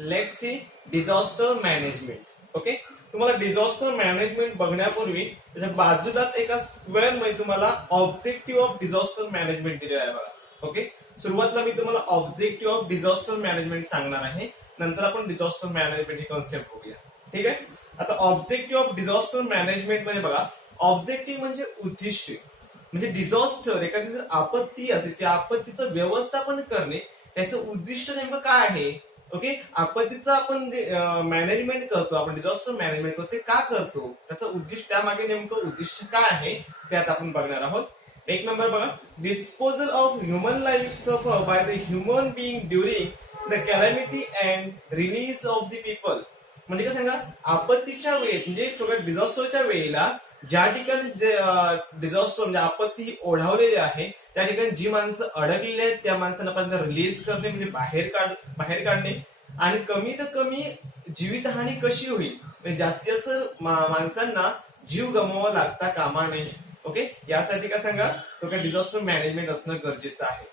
Let's see disaster management. Okay, तुम्हाला disaster management बघण्यापूर्वी त्याच्या बाजूलाच एका स्क्वेअर मध्ये तुम्हाला ऑब्जेक्टिव्ह ऑफ डिझास्टर मॅनेजमेंट दिलेला आहे बघा. ओके, सुरुवातीला मी तुम्हाला ऑब्जेक्टिव्ह ऑफ डिझास्टर मॅनेजमेंट सांगणार आहे, नंतर आपण डिझास्टर मॅनेजमेंट ही कॉन्सेप्ट बघूया. ठीक आहे, आता ऑब्जेक्टिव्ह ऑफ डिझास्टर मॅनेजमेंट मध्ये बघा, ऑब्जेक्टिव्ह म्हणजे उद्दिष्ट, म्हणजे डिझास्टर एखादी जर आपत्ती असेल त्या आपत्तीचं व्यवस्थापन करणे, त्याचं उद्दिष्ट नेमकं काय आहे. ओके, आपत्तीचं आपण जे मॅनेजमेंट करतो, आपण डिझास्टर मॅनेजमेंट करतो ते का करतो, त्याचं उद्दिष्ट, त्यामागे नेमकं उद्दिष्ट काय आहे ते आता आपण बघणार आहोत. एक नंबर बघा, डिस्पोजल ऑफ ह्युमन लाईफ सफर by the human being during the calamity and release of the people. म्हणजे काय सांगा, आपत्तीच्या वेळेत म्हणजे सगळ्या डिझास्टरच्या वेळेला ज्या ठिकाणी जे डिझास्टर म्हणजे आपत्ती ही ओढावलेली आहे त्या ठिकाणी जी माणसं अडकलेली आहेत त्या माणसांना पर्यंत रिलीज करणे, म्हणजे बाहेर काढणे, आणि कमीत कमी जीवितहानी कशी होईल, म्हणजे जास्तीत जास्त माणसांना जीव गमवावा लागता कामा नये. ओके, यासाठी काय सांगा, तो काय डिझास्टर मॅनेजमेंट असणं गरजेचं आहे.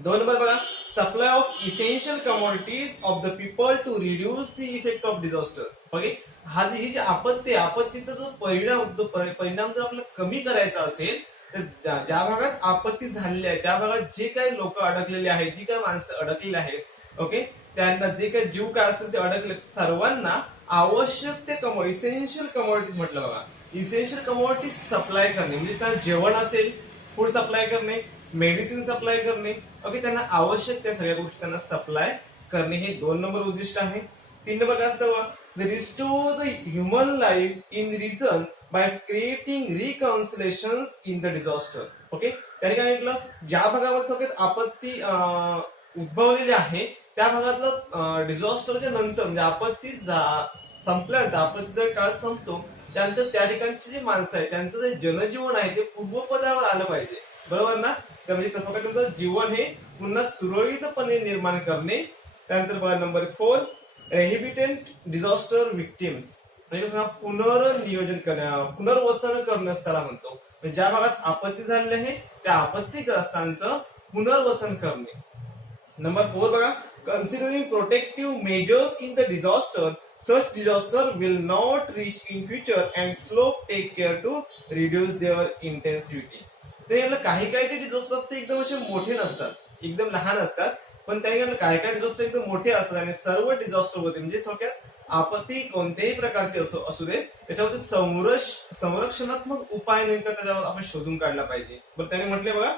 दोन नंबर बघा, supply of essential commodities of the people to reduce the effect of disaster. Okay, हा ही जी आपत्ती, आपत्तीचा जो परिणाम जर आपल्याला कमी करायचा असेल तर ज्या भागात आपत्ती झालेली आहे त्या भागात जे काही लोक अडकलेले आहेत, जी काही माणसं अडकलेली आहेत, ओके, त्यांना जे काही जीव काय असतील ते अडकले, सर्वांना आवश्यक ते इसेन्शियल कमोडिटीज म्हटलं बघा. इसेन्शियल कमोडिटीज सप्लाय करणे म्हणजे त्यांना जेवण असेल, फूड सप्लाय करणे, मेडिसिन सप्लाय करणे. ओके, त्यांना आवश्यक त्या सगळ्या गोष्टी त्यांना सप्लाय करणे, हे दोन नंबर उद्दिष्ट आहे. तीन नंबर काय असतं, restore the human life in region by creating reconciliations in the disaster. Okay, त्याने काय म्हटलं, ज्या भागावर सगळ्यात आपत्ती उद्भवलेली आहे त्या भागातलं डिझास्टरच्या नंतर म्हणजे आपत्ती संपल्यानंतर, आपत्तीचा काळ संपतो त्यानंतर त्या ठिकाणची जी माणसं आहे त्यांचं जे जनजीवन आहे ते पूर्वपदावर आलं पाहिजे, बरोबर ना. म्हणजे तसं काय त्यांचं जीवन हे पुन्हा सुरळीतपणे निर्माण करणे. त्यानंतर बघा नंबर 4, रेहिबिटेंट डिझास्टर विक्टिम्स, म्हणजे कसं पुनर्नियोजन पुनर्वसन करणं त्याला म्हणतो. म्हणजे ज्या भागात आपत्ती झालेली आहे त्या आपत्तीग्रस्तांचं पुनर्वसन करणे. नंबर 4 बघा, considering protective measures in the disaster, such disaster will not reach in future and slope take care to reduce their intensity. तर काही काही डिझास्टर असते एकदम असे मोठे नसतात, एकदम लहान असतात, पण काही काही डिझास्टर एकदम मोठे असतात आणि सर्व डिझास्टर होते म्हणजे थोडक्यात आपत्ती कोणत्याही प्रकारची असू दे त्याच्यावरती संरक्षणात्मक उपाय नेमका त्याच्यावर आपण शोधून काढला पाहिजे. बरं, त्याने म्हटले बघा,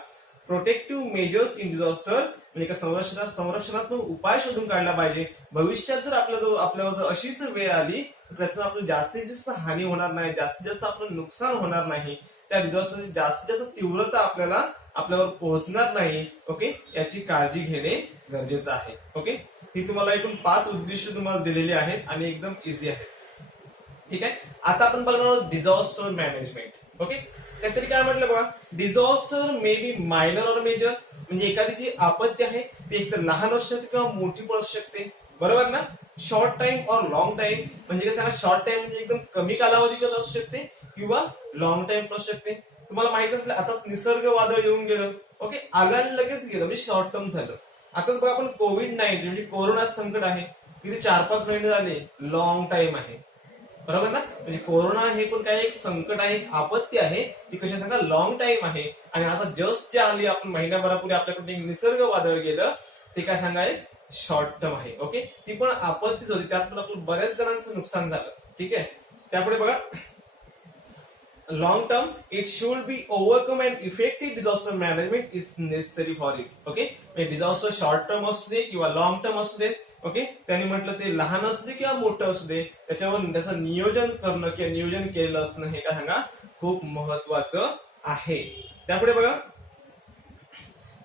प्रोटेक्टिव्ह मेजर्स इन डिझास्टर म्हणजे संरक्षणात्मक उपाय शोधून काढला पाहिजे. भविष्यात जर आपल्यावर जर अशीच वेळ आली तर त्यातून आपल्याला जास्तीत जास्त हानी होणार नाही, जास्तीत जास्त आपलं नुकसान होणार नाही, त्या डिझास्टरची जास्तीत जास्त तीव्रता आपल्यावर पोहोचणार नाही. ओके, याची काळजी घेणे गरजेचं आहे. ओके, ही तुम्हाला एकूण 5 उद्दिष्ट तुम्हाला दिलेली आहेत आणि एकदम इझी आहेत. ठीक आहे, आता आपण बघणार आहोत डिझास्टर मॅनेजमेंट. ओके, त्यातरी काय म्हटलं बघा, डिझास्टर मे बी मायनर और मेजर, म्हणजे एखादी जी आपत्ती आहे ती एकतर लहान असू शकते किंवा मोठी पण असू शकते, बरोबर ना. शॉर्ट टाइम और लॉंग टाइम, म्हणजे काय सांगा, शॉर्ट टाइम म्हणजे एकदम कमी कालावधी असू शकते किंवा लॉंग टाइम पण असू शकते. तुम्हाला माहित असलं आता निसर्ग वादळ येऊन गेलं, ओके, आलं आणि लगेच गेलं म्हणजे शॉर्ट टर्म झालं. आता बघा आपण कोविड-19 म्हणजे कोरोना संकट आहे, किती 4-5 महिने झाले, लॉंग टाइम आहे, बरोबर ना. म्हणजे कोरोना हे पण काय एक संकट आहे, एक आपत्ती आहे, ती कशी सांगा लॉंग टाइम आहे. आणि आता जस्ट जे आली आपण महिन्याभरापूर्वी आपल्याकडे एक निसर्ग वादळ गेलं ते काय सांगा शॉर्ट टर्म आहे. ओके, ती पण आपत्तीच होती, त्यात पण आपलं बऱ्याच जणांचं नुकसान झालं. ठीक आहे, त्यापुढे बघा long term, it should be overcome and effective disaster management is necessary for it. Okay, disaster short term असू दे किंवा लॉंग टर्म असू दे, ओके, त्यांनी म्हटलं ते लहान असू दे किंवा मोठं असू दे त्याच्यावर त्याचं नियोजन करणं किंवा नियोजन केलेलं असणं हे काय सांगा खूप महत्वाचं आहे. त्यापुढे बघा,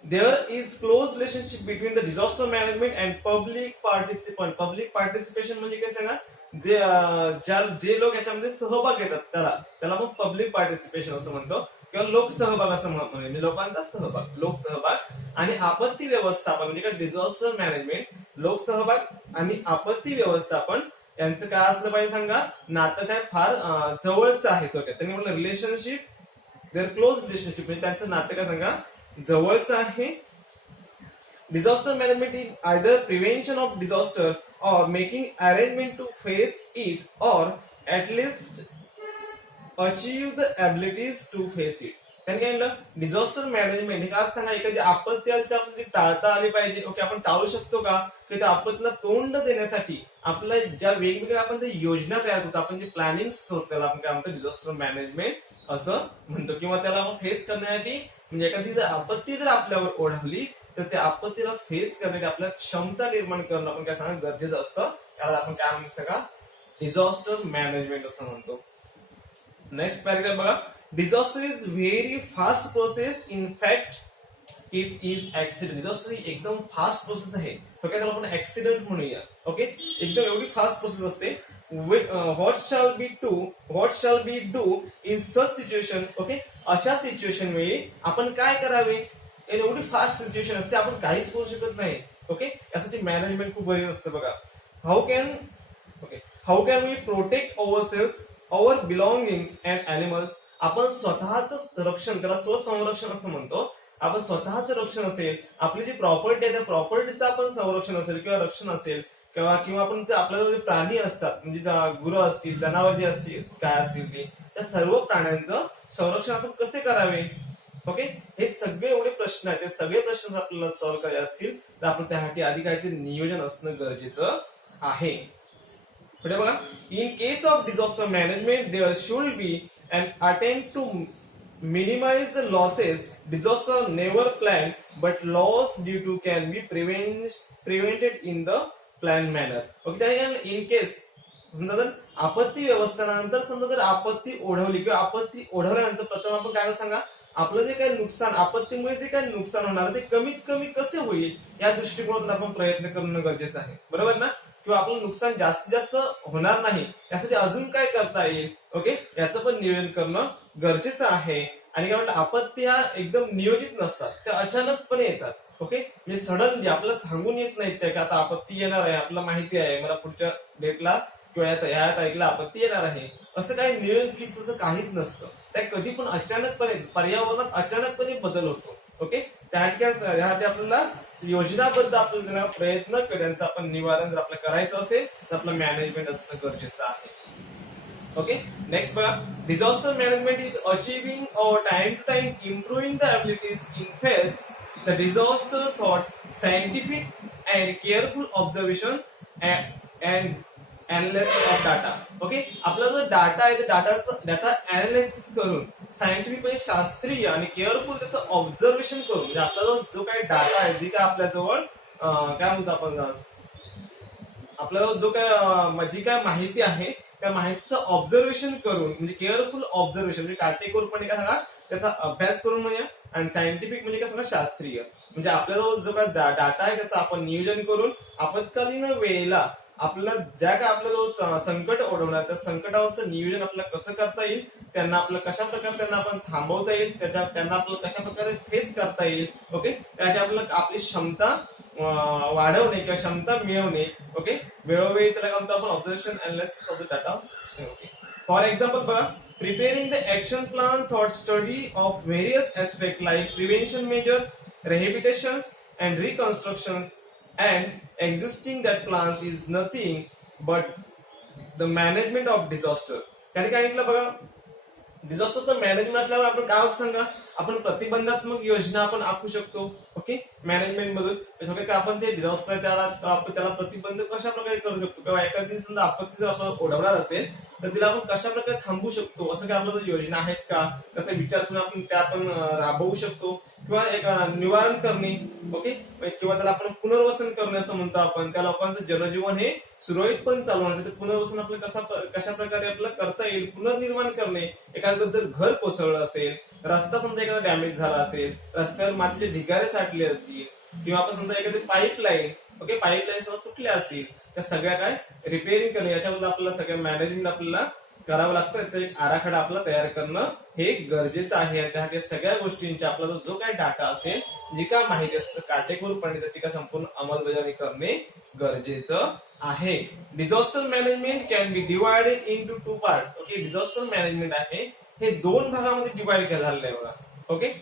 there is close relationship between the disaster management and public participant. Public participation म्हणजे काय सांगा, जे लोक याच्यामध्ये सहभाग घेतात त्याला मग पब्लिक पार्टिसिपेशन असं म्हणतो किंवा लोकसहभाग असं म्हणतो, म्हणजे लोकांचा सहभाग, लोकसहभाग. आणि आपत्ती व्यवस्थापन म्हणजे काय, डिझास्टर मॅनेजमेंट, लोकसहभाग आणि आपत्ती व्यवस्थापन यांचं काय असलं पाहिजे सांगा, नातं काय फार जवळचं आहे. त्यांनी म्हटलं रिलेशनशिप, देअर क्लोज रिलेशनशिप, म्हणजे त्यांचं नातं काय सांगा जवळचं आहे. Disaster management is either prevention of disaster or making arrangement to face it or at least achieve the abilities to face it. त्यांनी काय म्हणलं डिझास्टर मॅनेजमेंट हे का असताना एखादी आपत्ती आली तर आपण ती टाळता आली पाहिजे. ओके, आपण टाळू शकतो का की त्या आपत्तीला तोंड देण्यासाठी आपल्या ज्या वेगवेगळ्या आपण त्या योजना तयार करतो, आपण जे प्लॅनिंग करतो त्याला आपण काय म्हणतो डिझास्टर मॅनेजमेंट असं म्हणतो. किंवा त्याला फेस करण्यासाठी म्हणजे एखादी जर आपत्ती जर आपल्यावर ओढवली तर त्या आपत्तीला फेस करण्यासाठी आपल्याला क्षमता निर्माण करणं आपण काय सांगा गरजेचं असतं. त्याला आपण काय म्हणतो का डिझास्टर मॅनेजमेंट असं म्हणतो. नेक्स्ट पॅराग्राफ बघा. Disaster is very fast process. In fact it is accident. Disaster ही एकदम फास्ट प्रोसेस आहे. ओके, त्याला आपण ऍक्सिडेंट म्हणूया. ओके, एकदम एवढी फास्ट प्रोसेस असते. What shall be do in such situation. Okay, अशा सिच्युएशन वेळी आपण काय करावे. एवढी फास्ट सिच्युएशन असते, आपण काहीच करू शकत नाही. ओके, यासाठी मॅनेजमेंट खूप गरजेचं असतं. बघा, how can we protect our selves, our belongings and animals. आपण स्वतःच रक्षण, त्याला स्वसंरक्षण असं म्हणतो. आपण स्वतःच रक्षण असेल, आपली जी प्रॉपर्टी आहे त्या प्रॉपर्टीचं आपण संरक्षण असेल किंवा रक्षण असेल किंवा आपण आपल्याला जे प्राणी असतात म्हणजे गुरं असतील, जनावर जे असतील, काय असतील ते, त्या सर्व प्राण्यांचं संरक्षण आपण कसे करावे. ओके, हे सगळे एवढे प्रश्न आहेत. ते सगळे प्रश्न जर आपल्याला सॉल्व्ह करायचे असतील तर आपण त्यासाठी आधी काहीतरी नियोजन असणं गरजेचं आहे. पुढे बघा. In case of disaster management there should be an attempt to minimize the losses. Disaster never planned, but loss due to can be prevented in the planned manner. Okay, in case समजा जर आपत्ती व्यवस्थापनानंतर समजा जर आपत्ती ओढवली किंवा आपत्ती ओढवल्यानंतर प्रथम आपण काय सांगा आपलं जे काही नुकसान आपत्तीमुळे जे काही नुकसान होणार ते कमीत कमी कसे होईल या दृष्टिकोनातून आपण प्रयत्न करणं गरजेचं आहे. बरोबर ना. किंवा आपलं नुकसान जास्तीत जास्त होणार नाही यासाठी अजून काय करता येईल. ओके, याचं पण नियोजन करणं गरजेचं आहे. आणि काय म्हणतात आपत्ती ह्या एकदम नियोजित नसतात, त्या अचानकपणे येतात. ओके, म्हणजे सडनली आपल्याला सांगून येत नाहीत त्या की आता आपत्ती येणार आहे, आपल्याला माहिती आहे मला पुढच्या डेटला किंवा या तारीखला आपत्ती येणार आहे. असं काही नियोजन फिक्स असं काहीच नसतं. त्या कधी पण अचानकपणे पर्यावरणात अचानकपणे बदल होतो. ओके, त्यासाठी आपल्याला योजनाबद्ध आपल्याला प्रयत्न त्यांचं आपण निवारण जर आपल्याला करायचं असेल तर आपलं मॅनेजमेंट असणं गरजेचं आहे. ओके, नेक्स्ट बघा. Disaster management is achieving or time to time improving the abilities in face the disaster thought scientific and careful observation and analysis of data. Okay, आपला जो डाटा आहे डाटा अनालिसिस करून scientific म्हणजे शास्त्रीय आणि careful त्याचं observation करून म्हणजे आपला जो काही डाटा आहे जी काय आपल्याजवळ काय म्हणतो आपण आपल्याजवळ जो काय जी काय माहिती आहे त्या माहितीचं ऑब्झर्वेशन करून म्हणजे केअरफुल ऑब्झर्वेशन म्हणजे काटेकोरपणे काय सांगा त्याचा अभ्यास करून म्हणूया. आणि सायंटिफिक म्हणजे काय सांगा शास्त्रीय म्हणजे आपल्याजवळ जो काय डाटा आहे त्याचं आपण नियोजन करून आपत्कालीन वेळेला आपल्याला ज्या काय आपल्याजवळ संकट ओढवणार त्या संकटावरचं नियोजन आपल्याला कसं करता येईल, त्यांना आपल्याला कशा प्रकारे त्यांना आपण थांबवता येईल, त्यांना आपल्याला कशा प्रकारे फेस करता येईल. ओके, त्यासाठी आपल्याला आपली क्षमता वाढवणे किंवा क्षमता मिळवणे. ओके, वेळोवेळी त्याला काय म्हणतो आपण observation analysis of the data. Okay, for example बघा. Preparing the action plan thought study of various aspect like prevention measure, rehabilitations and reconstructions and existing that plans is nothing but the management of disaster. त्याने काय म्हटलं बघा डिझास्टरचं management असल्यावर आपण काय सांगा आपण प्रतिबंधात्मक योजना आपण आखू शकतो. ओके, मॅनेजमेंट मधून आपण ते डिझास्टर त्याला प्रतिबंध कशा प्रकारे करू शकतो किंवा एखादी समजा आपत्ती जर आपल्याला ओढवणार असेल तर तिला आपण कशा प्रकारे थांबवू शकतो असं काय आपल्याला योजना आहेत का कसा विचार करून आपण त्या आपण राबवू शकतो किंवा एक निवारण करणे. ओके, किंवा त्याला आपण पुनर्वसन करणे असं म्हणतो आपण. त्या लोकांचं जनजीवन हे सुरळीतपणे चालवण्यासाठी पुनर्वसन आपल्याला कशा प्रकारे आपल्याला करता येईल. पुनर्निर्माण करणे एखादं जर घर कोसळलं असेल, रस्ता समजा एखादा डॅमेज झाला असेल, रस्त्यावर मातीचे ढिगारे साठले असतील किंवा आपण समजा एखादी पाईपलाईन पाईपलाईन समजा तुटल्या असतील त्या सगळ्या काय रिपेअरिंग करणे याच्याबद्दल आपल्याला सगळं मॅनेजमेंट आपल्याला करावं लागतं. याचा एक आराखडा आपला तयार करणं हे गरजेचं आहे. त्या सगळ्या गोष्टींचा आपला जो काही डाटा असेल जी काय माहिती असेल काटेकोरपणे त्याची काय संपूर्ण अंमलबजावणी करणे गरजेचं आहे. Disaster management can be divided into 2 parts. Okay, disaster management आहे हे 2 भागामध्ये डिवाइड केलं झालेलं आहे बघा. ओके,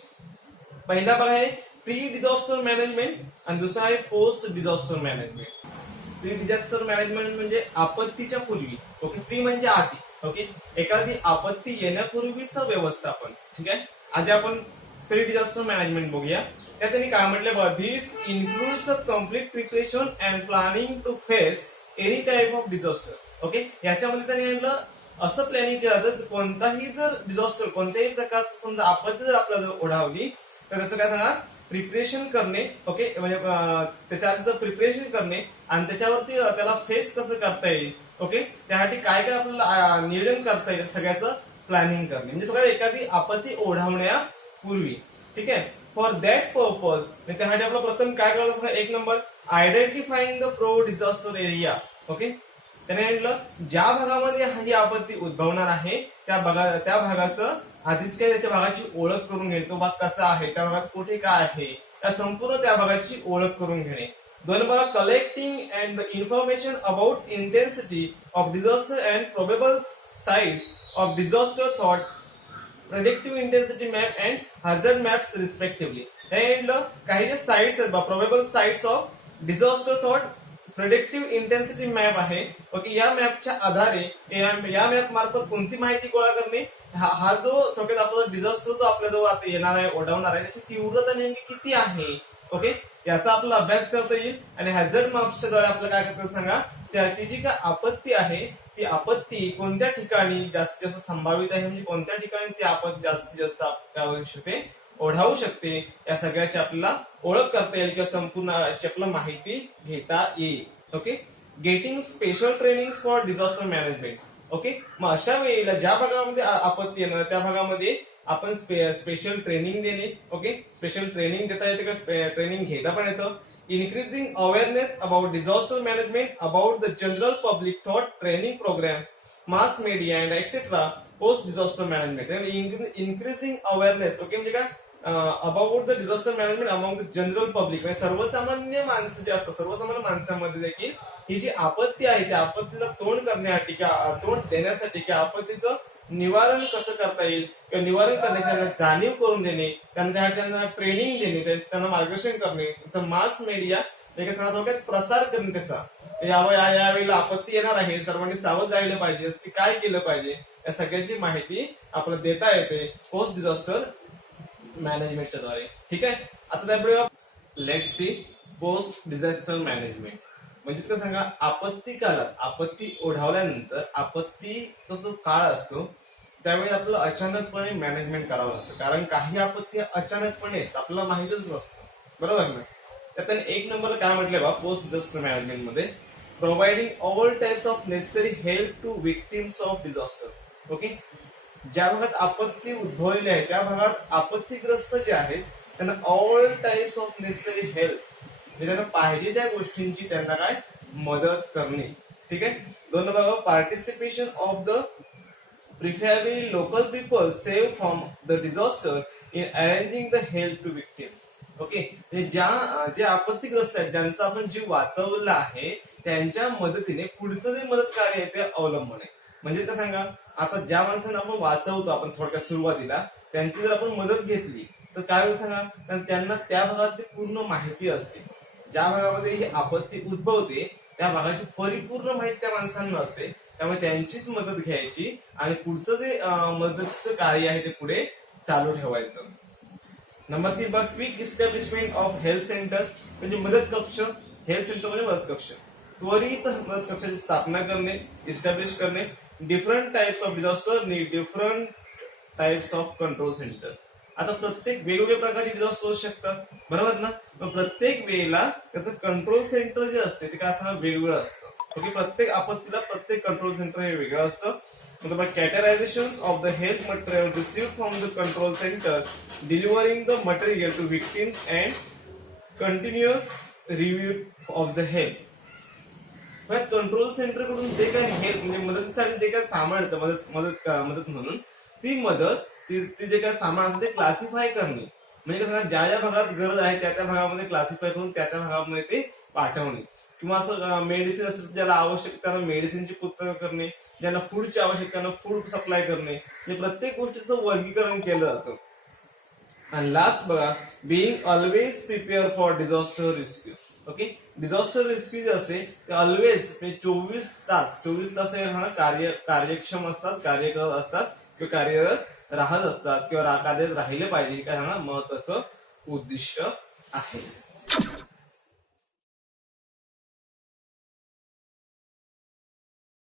पहिला भाग आहे प्री डिझास्टर मॅनेजमेंट आणि दुसरा आहे post disaster management. Pre disaster management म्हणजे आपत्तीच्या पूर्वी. ओके, प्री म्हणजे आधी. ओके, एखादी आपत्ती येण्यापूर्वीचं व्यवस्थापन. ठीक आहे, आधी आपण प्री डिझास्टर मॅनेजमेंट बघूया. त्यात त्यांनी काय म्हटलं बघा, this includes a complete preparation and planning to face any type of disaster. Okay, याच्यामध्ये त्यांनी म्हटलं असं प्लॅनिंग केलं तर कोणताही जर डिझास्टर, कोणत्याही प्रकारचं समजा आपत्ती जर आपल्याला जर ओढावली तर त्याचं काय सांगा, प्रिपरेशन करणे. ओके, म्हणजे त्याच्यात प्रिपरेशन करणे आणि त्याच्यावरती त्याला फेस कसं करता येईल. ओके, त्यासाठी काय काय आपल्याला नियोजन करता येईल सगळ्याचं प्लॅनिंग करणे, म्हणजे तुम्हाला एखादी आपत्ती ओढावण्यापूर्वी. ठीक आहे, फॉर दॅट पर्पज त्यासाठी आपलं प्रथम काय करायला सांगा, एक number identifying the pro disaster area. Okay, त्याने म्हटलं ज्या भागामध्ये ही आपत्ती उद्भवणार आहे त्या भागाचं आधीच काय त्याच्या भागाची ओळख करून घेणे. तो भाग कसा आहे, त्या भागात कुठे काय आहे, त्या संपूर्ण त्या भागाची ओळख करून घेणे. दोन नंबर collecting and the information about intensity of disaster and probable sites of disaster thought, predictive intensity map and hazard maps respectively. हे म्हटलं काही जे साइट्स आहेत, probable sites of disaster thought predictive intensity map आहे. ओके, या मॅपच्या आधारे या मॅप मार्फत कोणती माहिती गोळा करणे, हा जो थोडक्यात आपला डिझास्टर जो आपल्या जवळ आता येणार आहे, ओढवणार आहे, त्याची तीव्रता नेमकी किती आहे. ओके, याचा आपला अभ्यास करता येईल. आणि हॅझर्ड मॅप्सच्या द्वारे आपल्याला काय करता सांगा, ती जी काय आपत्ती आहे ती आपत्ती कोणत्या ठिकाणी जास्तीत जास्त संभावित आहे, म्हणजे कोणत्या ठिकाणी ती आपत्ती जास्तीत जास्त आपल्या ओढावू शकते, या सगळ्याची आपल्याला ओळख करता येईल किंवा संपूर्ण आपल्याला माहिती घेता येईल. Okay, getting special training for disaster management. Okay, मग अशा वेळेला ज्या भागामध्ये आपत्ती येणार त्या भागामध्ये आपण स्पेशल ट्रेनिंग देणे. ओके, स्पेशल ट्रेनिंग देता येते का, ट्रेनिंग घेता पण येतं. Increasing awareness about disaster management about the general public thought, training programs, mass media and etcetera post disaster management. Increasing awareness. Okay, म्हणजे काय, about the disaster management among the general public, म्हणजे सर्वसामान्य माणसं जे असतात, सर्वसामान्य माणसांमध्ये देखील ही जी आपत्ती आहे त्या आपत्तीला तोंड करण्यासाठी किंवा तोंड देण्यासाठी किंवा आपत्तीचं निवारण कसं करता येईल किंवा निवारण करण्याची त्यांना जाणीव करून देणे, त्यांना ट्रेनिंग देणे, त्यांना मार्गदर्शन करणे. तर मास मीडिया थोडक्यात प्रसार करणे, त्याचा यावेळेला आपत्ती येणार आहे, सर्वांनी सावध राहिलं पाहिजे, की काय केलं पाहिजे, या सगळ्याची माहिती आपल्याला देता येते पोस्ट डिझास्टर मॅनेजमेंटच्या द्वारे. ठीक आहे, आता त्यापुढे let's see post disaster management. म्हणजेच काय सांगा, आपत्ती काळात, आपत्ती ओढावल्यानंतर आपत्तीचा जो काळ असतो त्यावेळी आपलं अचानकपणे मॅनेजमेंट करावं लागतं, कारण काही आपत्ती अचानकपणे आपल्याला माहितच नसतं. बरोबर ना. त्यात एक नंबर काय म्हटलंय बा पोस्ट डिझास्टर मॅनेजमेंट मध्ये, providing all types of necessary help to victims of disaster. Okay, ज्या भागात आपत्ती उद्भवलेली आहे त्या भागात आपत्तीग्रस्त जे आहेत त्यांना all types of necessary help, म्हणजे त्यांना पाहिजे त्या गोष्टींची त्यांना काय मदत करणे. ठीक आहे. दोन नंबर participation of the preferably local people save from the disaster in arranging the help to victims. Okay, जे आपत्तीग्रस्त आहेत ज्यांचा आपण जीव वाचवला आहे त्यांच्या मदतीने पुढचं जे मदत कार्य आहे ते अवलंबून आहे. म्हणजे काय सांगा, आता ज्या माणसांना आपण वाचवतो, आपण थोडक्यात सुरुवातीला त्यांची जर आपण मदत घेतली तर काय होईल सांगा, कारण त्यांना त्या भागातली पूर्ण माहिती असते. ज्या भागामध्ये ही आपत्ती उद्भवते त्या भागाची परिपूर्ण माहिती त्या माणसांना असते, त्यामुळे त्यांचीच मदत घ्यायची आणि पुढचं जे मदतचं कार्य आहे ते पुढे चालू ठेवायचं. नंबर 3 बघ, quick establishment of health centre, म्हणजे मदत कक्ष. हेल्थ सेंटर म्हणजे मदत कक्ष, त्वरित मदत कक्षाची स्थापना करणे, इस्टॅब्लिश करणे. Different types of disaster need different types of control centre. आता प्रत्येक वेगवेगळ्या प्रकारचे डिझास्टर होऊ शकतात, बरोबर ना. मग प्रत्येक वेळेला त्याचं कंट्रोल सेंटर जे असते ते काय असणार, वेगवेगळं असतं. ओके, प्रत्येक आपत्तीला प्रत्येक कंट्रोल सेंटर हे वेगळं असतं. Categorizations of the health material received from the control center, delivering the material to victims and continuous review of the health. Control centre कडून जे काही हेल्प म्हणजे मदतीसाठी जे काही सामान येतं मदत म्हणून ती मदत ती जे काही सामान असतं ते क्लासिफाय करणे, म्हणजे कसं ज्या ज्या भागात गरज आहे त्या त्या भागामध्ये क्लासिफाय करून त्या त्या भागामध्ये ते पाठवणे. किंवा असं मेडिसिन असेल ज्याला आवश्यक त्यांना मेडिसिनची पूर्तता करणे, ज्यांना फूडची आवश्यकता त्यांना फूड सप्लाय करणे, म्हणजे प्रत्येक गोष्टीचं वर्गीकरण केलं जातं. आणि लास्ट बघा, being always prepare for disaster rescue. Okay, disaster rescue जे असते ते ऑलवेज म्हणजे 24 तास कार्यक्षम असतात, कार्यरत असतात किंवा कार्यरत राहत असतात किंवा कार्यरत राहिले पाहिजे, काय महत्वाचं उद्दिष्ट आहे.